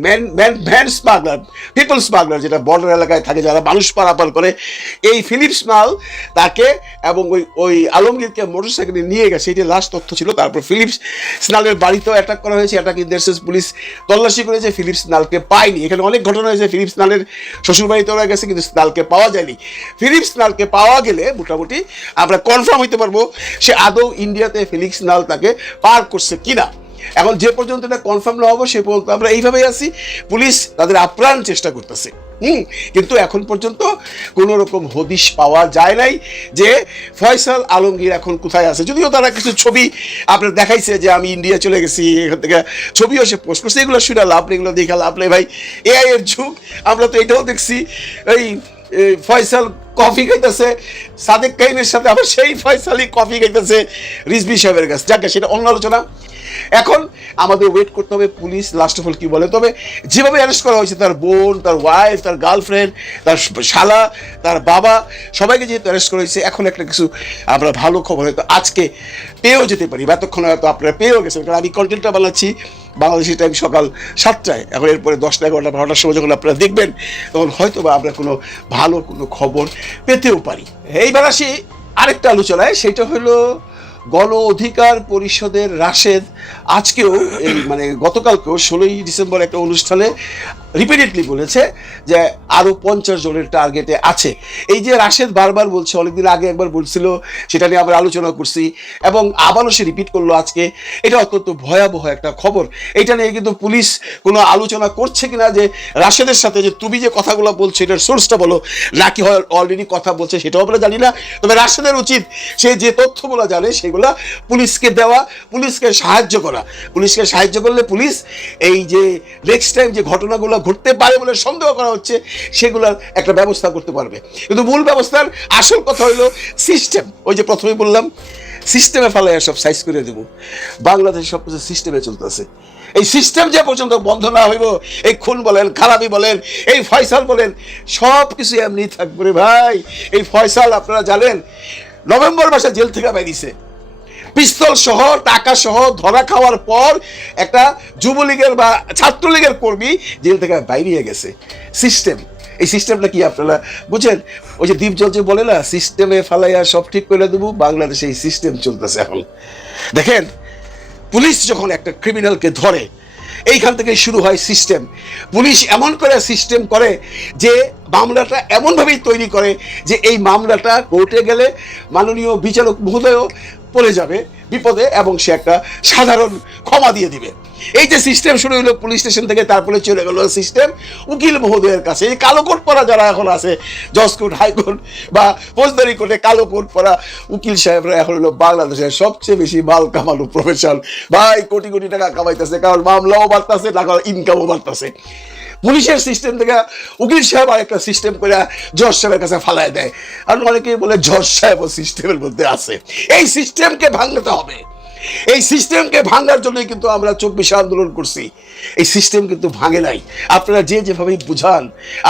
ম্যান স্মাগলার, পিপল স্মাগলার, যেটা বর্ডার এলাকায় থাকে, যারা মানুষ পারাপার করে, এই ফিলিপস নাল তাকে এবং ওই আলমগীরকে মোটরসাইকেলে নিয়ে গেছে। এটি লাস্ট তথ্য ছিল। তারপর ফিলিপস নালের বাড়িতেও অ্যাটাক করা হয়েছে, অ্যাটাক ইন্টারসেস পুলিশ তল্লাশি করেছে, ফিলিপস নালকে পায়নি। এখানে অনেক ঘটনা হয়েছে, ফিলিপস নালের শ্বশুরবাড়িতে ওরা গেছে, কিন্তু নালকে পাওয়া যায়নি। ফিলিপস নালকে পাওয়া গেলে মোটামুটি আমরা কনফার্ম হইতে পারবো সে আদৌ ইন্ডিয়াতে ফিলিপস নাল তাকে পার করছে কিনা। এখন যে পর্যন্ত এটা কনফার্ম না হবো সে পর্যন্ত আমরা এইভাবেই আছি। পুলিশ তাদের আপ্রাণ চেষ্টা করতেছে। কিন্তু এখন পর্যন্ত কোনো রকম হদিশ পাওয়া যায় নাই যে ফয়সাল আলমগীর এখন কোথায় আছে। যদিও তারা কিছু ছবি আপনার দেখাইছে যে আমি ইন্ডিয়া চলে গেছি, এখান থেকে ছবিও সে পোস্ট করছে, এগুলো শুনে লাভ নেই, এগুলো দেখা লাভ নেই ভাই, এআই এর যুগ। আমরা তো এটাও দেখছি, এই ফয়সাল কফি খাইতেছে সাদেক কাইমের সাথে, আবার সেই ফয়সালই কফি খাইতেছে রিজভী সাহেবের কাছে। যাকে সেটা অন্য আলোচনা। এখন আমাদের ওয়েট করতে হবে পুলিশ লাস্ট অফ অল কি বলে। তবে যেভাবে অ্যারেস্ট করা হয়েছে, তার বোন, তার ওয়াইফ, তার গার্লফ্রেন্ড, তার শালা, তার বাবা, সবাইকে যেহেতু অ্যারেস্ট করা হয়েছে, এখন একটা কিছু আমরা ভালো খবর হয়তো আজকে পেয়েও যেতে পারি, বা এতক্ষণ হয়তো আপনারা পেয়েও গেছেন। কারণ আমি কন্টেন্টটা বানাচ্ছি বাংলাদেশি টাইম সকাল 7টায়, এখন এরপরে 10টা 11টা 12টার সময় যখন আপনারা দেখবেন, তখন হয়তো বা আমরা কোনো ভালো কোনো খবর পেতেও পারি। এইবার আসি আরেকটা আলোচনায়, সেটা হলো গণ অধিকার পরিষদের রাশেদ আজকেও এই মানে গতকালকেও 16ই ডিসেম্বর একটা অনুষ্ঠানে রিপিটেডলি বলেছে যে আরও 50 জনের টার্গেটে আছে। এই যে রাশেদ বারবার বলছে, অনেকদিন আগে একবার বলছিল, সেটা নিয়ে আমরা আলোচনা করছি এবং আবারও সে রিপিট করলো আজকে। এটা অত্যন্ত ভয়াবহ একটা খবর। এটা নিয়ে কিন্তু পুলিশ কোনো আলোচনা করছে কিনা যে রাশেদের সাথে যে তুমি যে কথাগুলো বলছো এটার সোর্সটা বলো, নাকি হয় অলরেডি কথা বলছে সেটাও আমরা জানি না। তবে রাশেদের উচিত সে যে তথ্যগুলো জানে সেগুলো পুলিশকে দেওয়া, পুলিশকে সাহায্য করা। পুলিশকে সাহায্য করলে পুলিশ এই যে নেক্সট টাইম যে ঘটনাগুলো ঘটতে পারে বলে সন্দেহ করা হচ্ছে সেগুলোর একটা ব্যবস্থা করতে পারবে। কিন্তু মূল ব্যবস্থার আসল কথা হলো সিস্টেম। ওই যে প্রথমেই বললাম, সিস্টেমে ফেলে সব সাইজ করে দেবো। বাংলাদেশ সব কিছু সিস্টেমে চলতেছে। এই সিস্টেম যে পর্যন্ত বন্ধ না হইব, এই খুন বলেন, খারাপি বলেন, এই ফয়সাল বলেন, সব কিছু এমনি থাকবে রে ভাই। এই ফয়সাল আপনারা জানেন নভেম্বর মাসে জেল থেকে বেরিয়েছে, পিস্তল সহ টাকা সহ ধরা খাওয়ার পর একটা যুবলীগের বা ছাত্রলীগের কর্মী জেল থেকে বাইরে গেছে। সিস্টেম, এই সিস্টেমটা কি আপনারা বুঝেন? ওই যে দীপজল যে বলে না, সিস্টেমে ফালাইয়া সব ঠিক করে দেবো, বাংলাদেশে এই সিস্টেম চলতেছে এখন। দেখেন, পুলিশ যখন একটা ক্রিমিনালকে ধরে, এইখান থেকে শুরু হয় সিস্টেম। পুলিশ এমন করে সিস্টেম করে যে মামলাটা এমনভাবেই তৈরি করে যে এই মামলাটা কোর্টে গেলে মাননীয় বিচারক মহোদয়ও পড়ে যাবে বিপদে এবং সে একটা সাধারণ ক্ষমা দিয়ে দিবে। এই যে সিস্টেম শুরু হলো পুলিশ স্টেশন থেকে, তারপরে চলে গেল সিস্টেম উকিল মহোদয়ের কাছে। এই কালো কোট পরা যারা এখন আছে, জজ কোর্ট, হাইকোর্ট বা ফৌজদারি কোর্টে কালো কোট পরা উকিল সাহেবরা এখন হলো বাংলাদেশের সবচেয়ে বেশি মাল কামানো প্রফেশন। ভাই কোটি কোটি টাকা কামাইতেছে, কারণ মামলাও বাড়তেছে, টাকার ইনকামও বাড়তেছে। পুলিশের সিস্টেম থেকে উকিল সাহেব আর একটা সিস্টেম করে জজ সাহেবের কাছে ফালায় দেয়। আর অনেকেই বলে জজ সাহেব সিস্টেমের মধ্যে আছে। এই সিস্টেমকে ভাঙতে হবে। এই সিস্টেমকে ভাঙার জন্যই কিন্তু আমরা 24 আন্দোলন করছি। এই সিস্টেম কিন্তু ভাঙে নাই। আপনারা যেভাবে বুঝান,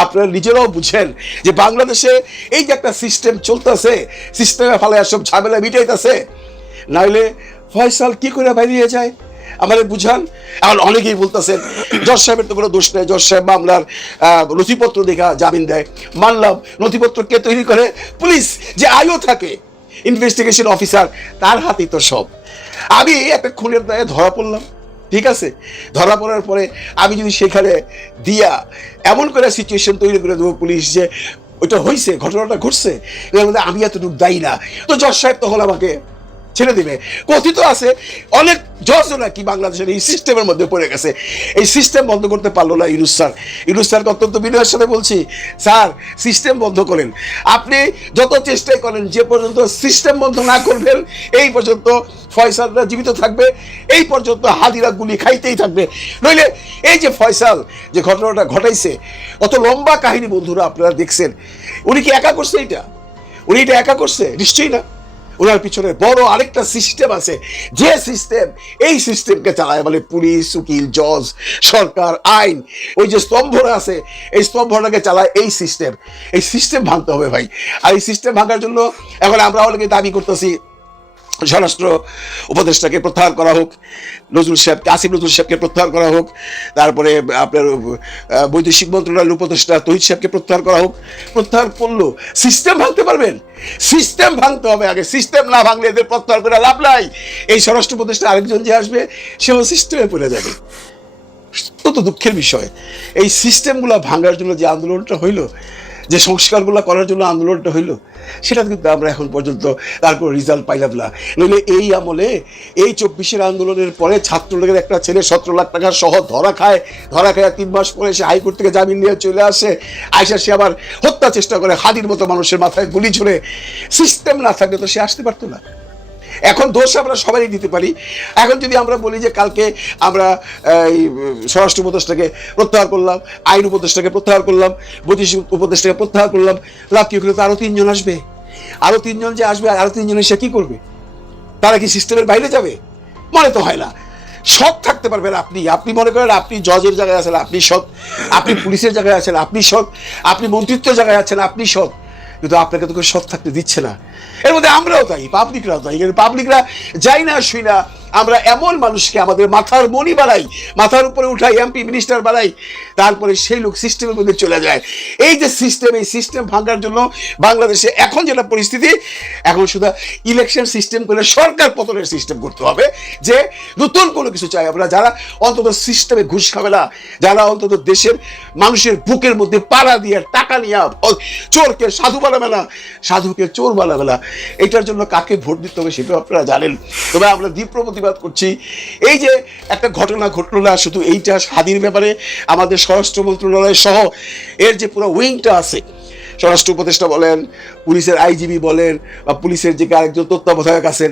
আপনারা নিজেরাও বুঝেন যে বাংলাদেশে এই যে একটা সিস্টেম চলতেছে, সিস্টেমে ফালায় সব ঝামেলা মিটাইতেছে। নাইলে ফয়সাল কি করে বাইরে যায় আমাদের বুঝান। এখন অনেকেই বলতেছেন জজ সাহেবের তো কোনো দোষ নেই, জজ সাহেব মামলার নথিপত্র দেখা জামিন দেয়। মানলাম, নথিপত্র কে তৈরি করে? পুলিশ, যে আইও থাকে, ইনভেস্টিগেশন অফিসার, তার হাতেই তো সব। আমি একটা খুনের দায়ে ধরা পড়লাম, ঠিক আছে, ধরা পড়ার পরে আমি যদি সেখানে দিয়া এমন করে সিচুয়েশন তৈরি করে দেবো পুলিশ যে ওইটা হয়েছে, ঘটনাটা ঘটছে, এর মধ্যে আমি এতটুকু দায়ী না, তো জজ সাহেব তখন আমাকে ছেড়ে দিবে। কথিত আছে অনেক জজও নাকি বাংলাদেশের এই সিস্টেমের মধ্যে পড়ে গেছে। এই সিস্টেম বন্ধ করতে পারলো না ইউনুস স্যার। ইউনুস স্যারকে অত্যন্ত বিনয়ের সাথে বলছি, স্যার সিস্টেম বন্ধ করেন। আপনি যত চেষ্টাই করেন, যে পর্যন্ত সিস্টেম বন্ধ না করবেন এই পর্যন্ত ফয়সালরা জীবিত থাকবে, এই পর্যন্ত হাদিরা গুলি খাইতেই থাকবে। নইলে এই যে ফয়সাল যে ঘটনাটা ঘটাইছে, অত লম্বা কাহিনী বন্ধুরা আপনারা দেখছেন, উনি কি একা করছে? উনি এটা একা করছে? নিশ্চয়ই না। ওনার পিছনে বড় আরেকটা সিস্টেম আছে, যে সিস্টেম এই সিস্টেমকে চালায় বলে পুলিশ, উকিল, জজ, সরকার, আইন। ওই যে স্তম্ভরা আছে, এই স্তম্ভটাকে চালায় এই সিস্টেম। এই সিস্টেম ভাঙতে হবে ভাই। আর এই সিস্টেম ভাঙার জন্য এখন আমরা অনেকে দাবি করতেছি স্বরাষ্ট্র উপদেষ্টাকে প্রত্যাহার করা হোক, নজরুল সাহেবকে, আসিফ নজরুল সাহেবকে প্রত্যাহার করা হোক, তারপরে আপনার বৈদেশিক মন্ত্রণালয়ের উপদেষ্টা তহিদ সাহেবকে প্রত্যাহার করা হোক। প্রত্যাহার করলো, সিস্টেম ভাঙতে পারবেন? সিস্টেম ভাঙতে হবে আগে। সিস্টেম না ভাঙলে এদের প্রত্যাহার করে লাভ নাই। এই স্বরাষ্ট্র উপদেষ্টা আরেকজন যে আসবে সেও সিস্টেমে পড়ে যাবে। অত্যন্ত দুঃখের বিষয়। এই সিস্টেমগুলো ভাঙার জন্য যে আন্দোলনটা হইল, যে সংস্কারগুলো করার জন্য আন্দোলনটা হইলো, সেটা কিন্তু আমরা এখন পর্যন্ত তার কোনো রেজাল্ট পাইলাম না। নইলে এই আমলে এই 24-এর আন্দোলনের পরে ছাত্রলীগের একটা ছেলে 17 লাখ টাকা সহ ধরা খায় 3 মাস পরে সে হাইকোর্ট থেকে জামিন নিয়ে চলে আসে, আইসা সে আবার হত্যা চেষ্টা করে, হাদির মতো মানুষের মাথায় গুলি ছুড়ে। সিস্টেম না থাকলে তো সে আসতে পারতো না। এখন দোষ আমরা সবাই দিতে পারি। এখন যদি আমরা বলি যে কালকে আমরা এই স্বরাষ্ট্র উপদেষ্টাকে প্রত্যাহার করলাম, আইন উপদেষ্টাকে প্রত্যাহার করলাম, বৈদেশিক উপদেষ্টাকে প্রত্যাহার করলাম, লাভ কি হলো? তো আরো 3 জন আসবে, আরো 3 জন যে আসবে, আরো 3 জন এসে কি করবে? তারা কি সিস্টেমের বাইরে যাবে? মনে তো হয় না। সৎ থাকতে পারবেন আপনি, আপনি মনে করেন আপনি জজের জায়গায় আছেন, আপনি সৎ, আপনি পুলিশের জায়গায় আছেন, আপনি সৎ, আপনি মন্ত্রিত্বের জায়গায় আছেন, আপনি সৎ, কিন্তু আপনাকে তো কেউ সৎ থাকতে দিচ্ছে না। এর মধ্যে আমরাও তাই, পাবলিকরাও তাই। কিন্তু পাবলিকরা যাই না শুই না, আমরা এমন মানুষকে আমাদের মাথার মণি বানাই, মাথার উপরে উঠাই, এমপি মিনিস্টার বানাই, তারপরে সেই লোক সিস্টেমের মধ্যে চলে যায়। এই যে সিস্টেম, এই সিস্টেম ভাঙার জন্য বাংলাদেশে এখন যেটা পরিস্থিতি, এখন শুধু ইলেকশন সিস্টেম করে সরকার পতনের সিস্টেম করতে হবে, যে নতুন কোনো কিছু চাই আমরা, যারা অন্তত সিস্টেমে ঘুষ খাবে না, যারা অন্তত দেশের মানুষের বুকের মধ্যে পাড়া দিয়ে টাকা নিয়ে চোরকে সাধু বানাবে না, সাধুকে চোর বানাবে না। এটার জন্য কাকে ভোট দিতে হবে সেটাও আপনারা জানেন। তবে আমরা তীব্র প্রতিবাদ করছি। এই যে একটা ঘটনা ঘটলো না শুধু এইটা, হাদির ব্যাপারে আমাদের স্বরাষ্ট্র মন্ত্রণালয় সহ এর যে পুরো উইংটা আছে, স্বরাষ্ট্র উপদেষ্টা বলেন, পুলিশের আইজিবি বলেন, বা পুলিশের যে আরেকজন তত্ত্বাবধায়ক আছেন,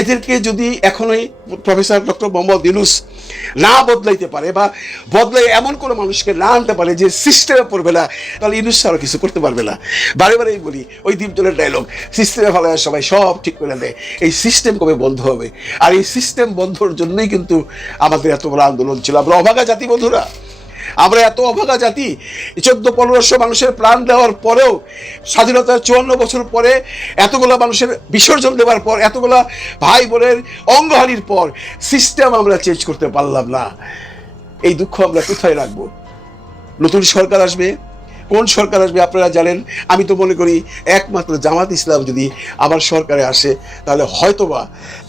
এদেরকে যদি এখনই প্রফেসর ডক্টর মোহাম্মদ ইউনূস না বদলাইতে পারে, বা বদলাই এমন কোনো মানুষকে না আনতে পারে যে সিস্টেমে পড়বে না, তাহলে ইউনূস আরও কিছু করতে পারবে না। বারে বারেই বলি, ওই দ্বীপজলের ডায়লগ, সিস্টেমে ফেলা সবাই সব ঠিক করে দেয়। এই সিস্টেম কবে বন্ধ হবে? আর এই সিস্টেম বন্ধর জন্যই কিন্তু আমাদের এত বড় আন্দোলন ছিল। আমরা অভাগা জাতি বন্ধুরা, আমরা এত অভাগা জাতি। 1400-1500 মানুষের প্রাণ দেওয়ার পরেও, স্বাধীনতার 54 বছর পরে, এতগুলো মানুষের বিসর্জন দেওয়ার পর, এতগুলো ভাই বোনের অঙ্গহানির পর সিস্টেম আমরা চেঞ্জ করতে পারলাম না। এই দুঃখ আমরা কোথায় রাখবো? নতুন সরকার আসবে, কোন সরকার আসবে আপনারা জানেন। আমি তো মনে করি একমাত্র জামাত ইসলাম যদি আমার সরকারে আসে, তাহলে হয়তোবা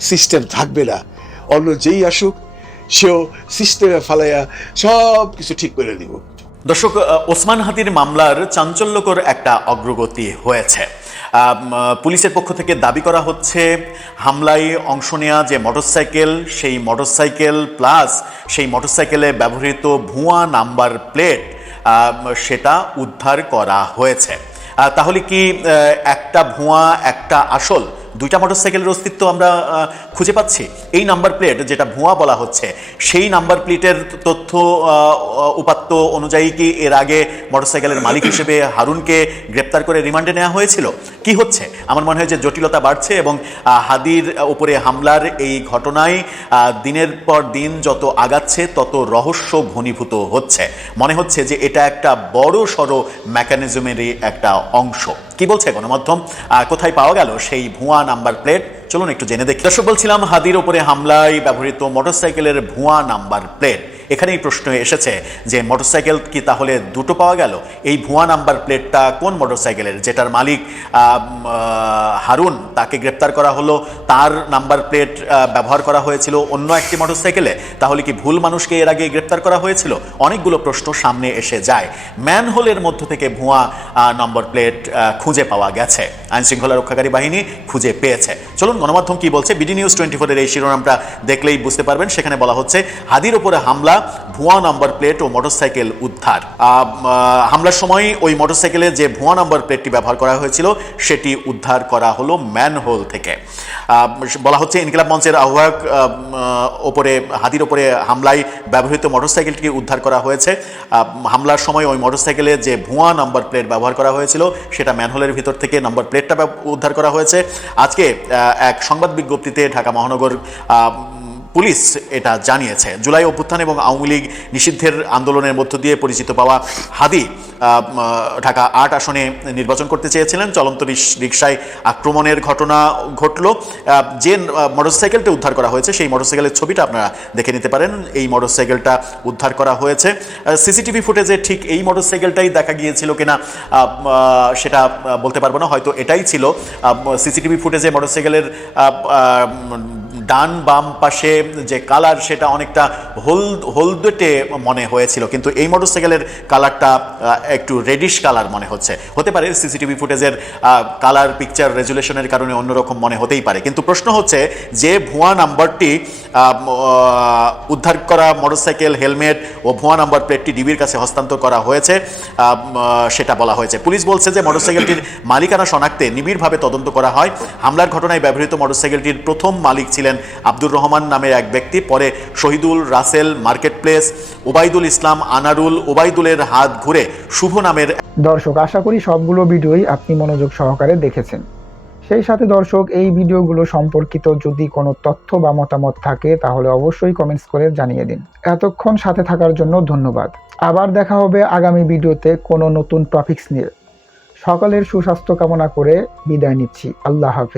সিস্টেম থাকবে না। অন্য যেই আসুক, সেও সিস্টেমে ফালাইয়া সব কিছু ঠিক করে দিব। দর্শক, ওসমান হাদির মামলার চাঞ্চল্যকর একটা অগ্রগতি হয়েছে। পুলিশের পক্ষ থেকে দাবি করা হচ্ছে হামলায় অংশ নেওয়া যে মোটরসাইকেল, সেই মোটরসাইকেল প্লাস সেই মোটরসাইকেলে ব্যবহৃত ভুয়া নাম্বার প্লেট, সেটা উদ্ধার করা হয়েছে। তাহলে কি একটা ভুয়া একটা আসল, দুইটা মোটরসাইকেলের অস্তিত্ব আমরা খুঁজে পাচ্ছি? এই নাম্বার প্লেট যেটা ভুয়া বলা হচ্ছে, সেই নাম্বার প্লেটের তথ্য উপাত্ত অনুযায়ী কি এর আগে মোটরসাইকেলের মালিক হিসেবে হারুনকে গ্রেপ্তার করে রিমান্ডে নেওয়া হয়েছিল? কি হচ্ছে? আমার মনে হয় যে জটিলতা বাড়ছে এবং হাদির উপরে হামলার এই ঘটনায় দিনের পর দিন যত আগাচ্ছে তত রহস্য ঘনীভূত হচ্ছে। মনে হচ্ছে যে এটা একটা বড় সড়ো মেকানিজমেরই একটা অংশ। কি বলছে গণমাধ্যম? কোথায় পাওয়া গেল সেই ভুয়া নাম্বার প্লেট? চলুন একটু জেনে দেখি। দর্শক, বলছিলাম হাদির উপরে হামলায় ব্যবহৃত মোটরসাইকেলের ভুয়া নাম্বার প্লেট। এখানেই প্রশ্ন এসেছে যে মোটরসাইকেল কি তাহলে দুটো পাওয়া গেল? এই ভুয়া নাম্বার প্লেটটা কোন মোটরসাইকেলের? যেটার মালিক হারুন, তাকে গ্রেপ্তার করা হলো, তার নাম্বার প্লেট ব্যবহার করা হয়েছিল অন্য একটি মোটরসাইকেলে। তাহলে কি ভুল মানুষকে এর আগে গ্রেপ্তার করা হয়েছিল? অনেকগুলো প্রশ্ন সামনে এসে যায়। ম্যানহোলের মধ্য থেকে ভুয়া নম্বর প্লেট খুঁজে পাওয়া গেছে, আইনশৃঙ্খলা রক্ষাকারী বাহিনী খুঁজে পেয়েছে। চলুন গণমাধ্যম কি বলছে। বিডি নিউজ 24-এর এই শিরোনামটা দেখলেই বুঝতে পারবেন। সেখানে বলা হচ্ছে হাদির উপরে হামলা, ভুয়া নাম্বার প্লেট ও মোটরসাইকেল উদ্ধার। হামলার সময় ওই মোটরসাইকেলে যে ভুয়া নাম্বার প্লেটটি ব্যবহার করা হয়েছিল সেটি উদ্ধার করা হলো ম্যানহোল থেকে। বলা হচ্ছে ইনকিলাব মঞ্চের আহ্বায়ক ওপরে, হাদির ওপরে হামলায় ব্যবহৃত মোটরসাইকেলটিকে উদ্ধার করা হয়েছে। হামলার সময় ওই মোটরসাইকেলে যে ভুয়া নাম্বার প্লেট ব্যবহার করা হয়েছিল সেটা ম্যানহোলের ভিতর থেকে নাম্বার প্লেটটা উদ্ধার করা হয়েছে। আজকে এক সংবাদ বিজ্ঞপ্তিতে ঢাকা মহানগর পুলিশ এটা জানিয়েছে। জুলাই অভ্যুত্থান এবং আওয়ামী লীগ নিষিদ্ধের আন্দোলনের মধ্য দিয়ে পরিচিত পাওয়া হাদি ঢাকা 8 আসনে নির্বাচন করতে চেয়েছিলেন। চলন্ত রিকশায় আক্রমণের ঘটনা ঘটল। যে মোটরসাইকেলটা উদ্ধার করা হয়েছে সেই মোটরসাইকেলের ছবিটা আপনারা দেখে নিতে পারেন। এই মোটরসাইকেলটা উদ্ধার করা হয়েছে। সিসিটিভি ফুটেজে ঠিক এই মোটরসাইকেলটাই দেখা গিয়েছিল কিনা সেটা বলতে পারবো না, হয়তো এটাই ছিল। সিসিটিভি ফুটেজে মোটরসাইকেলের ডান বাম পাশে যে কালার সেটা অনেকটা হলদেটে মনে হয়েছিল, কিন্তু এই মোটরসাইকেলের কালারটা একটু রেডিশ কালার মনে হচ্ছে। হতে পারে সিসিটিভি ফুটেজের কালার পিকচার রেজুলেশনের কারণে অন্যরকম মনে হতেই পারে, কিন্তু প্রশ্ন হচ্ছে যে ভুয়া নাম্বারটি উদ্ধার করা মোটরসাইকেল, হেলমেট ও ভুয়া নাম্বার প্লেটটি ডিবির কাছে হস্তান্তর করা হয়েছে সেটা বলা হয়েছে। পুলিশ বলছে যে মোটরসাইকেলটির মালিকানা শনাক্তে নিবিড়ভাবে তদন্ত করা হয়। হামলার ঘটনায় ব্যবহৃত মোটরসাইকেলটির প্রথম মালিক ছিলেন আব্দুর রহমান নামের এক ব্যক্তি, পরে শহীদুল, রাসেল, মার্কেট প্লেস, ওবায়দুল ইসলাম, আনারুল, ওবায়দুলের হাত ঘুরে শুভ নামের। দর্শক, আশা করি সবগুলো ভিডিওই আপনি মনোযোগ সহকারে দেখেছেন। সেই সাথে দর্শক, এই ভিডিওগুলো সম্পর্কিত যদি কোনো তথ্য বা মতামত থাকে তাহলে অবশ্যই কমেন্টস করে জানিয়ে দিন। এতক্ষণ সাথে থাকার জন্য ধন্যবাদ। আবার দেখা হবে আগামী ভিডিওতে কোনো নতুন টপিকস নিয়ে। সকলের সুস্বাস্থ্য কামনা করে বিদায় নিচ্ছি। আল্লাহ হাফেজ।